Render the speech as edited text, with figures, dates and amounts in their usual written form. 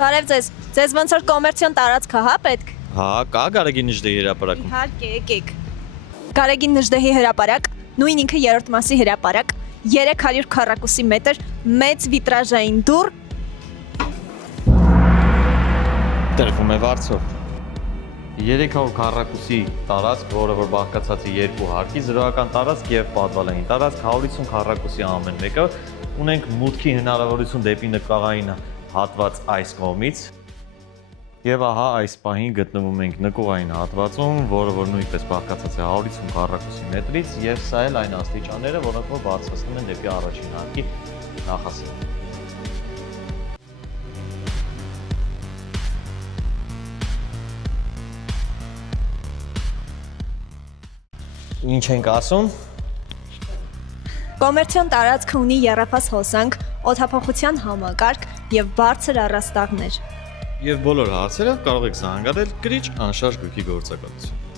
Բարև ձեզ։ Ձեզ ոնց որ կոմերցիոն տարածք հա պետք։ Հա, կա Գարեգին Նժդեհի հրապարակում։ Իհարկե, եկեք։ Գարեգին Նժդեհի հրապարակ, նույն ինքը երրորդ մասի հրապարակ, 300 քառակուսի մետր, մեծ վիտրաժային դուռ։ Տրվում է վարձով։ 300 քառակուսի տարածք, որը որ բաղկացած է երկու հարկի, զրոյական տարածք եւ պատվալային տարածք, 150 քառակուսի ամեն մեկը, ունենք մուտքի հնարավորություն դեպի նկուղային հատված այս կողմից։ Եվ ահա այս պահին գտնվում ենք նկուղային հատվածում, որը որ նույնպես բաղկացած է 150 քառակուսի մետրից, եւ սա էլ այն աստիճանները, որոնք որ բարձրացնում են դեպի առաջին հարկի նախասենյակ։ Ինչ ենք ասում։ Կոմերցիոն տարածքը ունի եռաֆաս հոսանք, օդափոխության համակարգ եւ բարձր առաստաղներ։ Եվ բոլոր հարցերով կարող եք զանգահարել կրիչ անշարժ գույքի գործակալություն։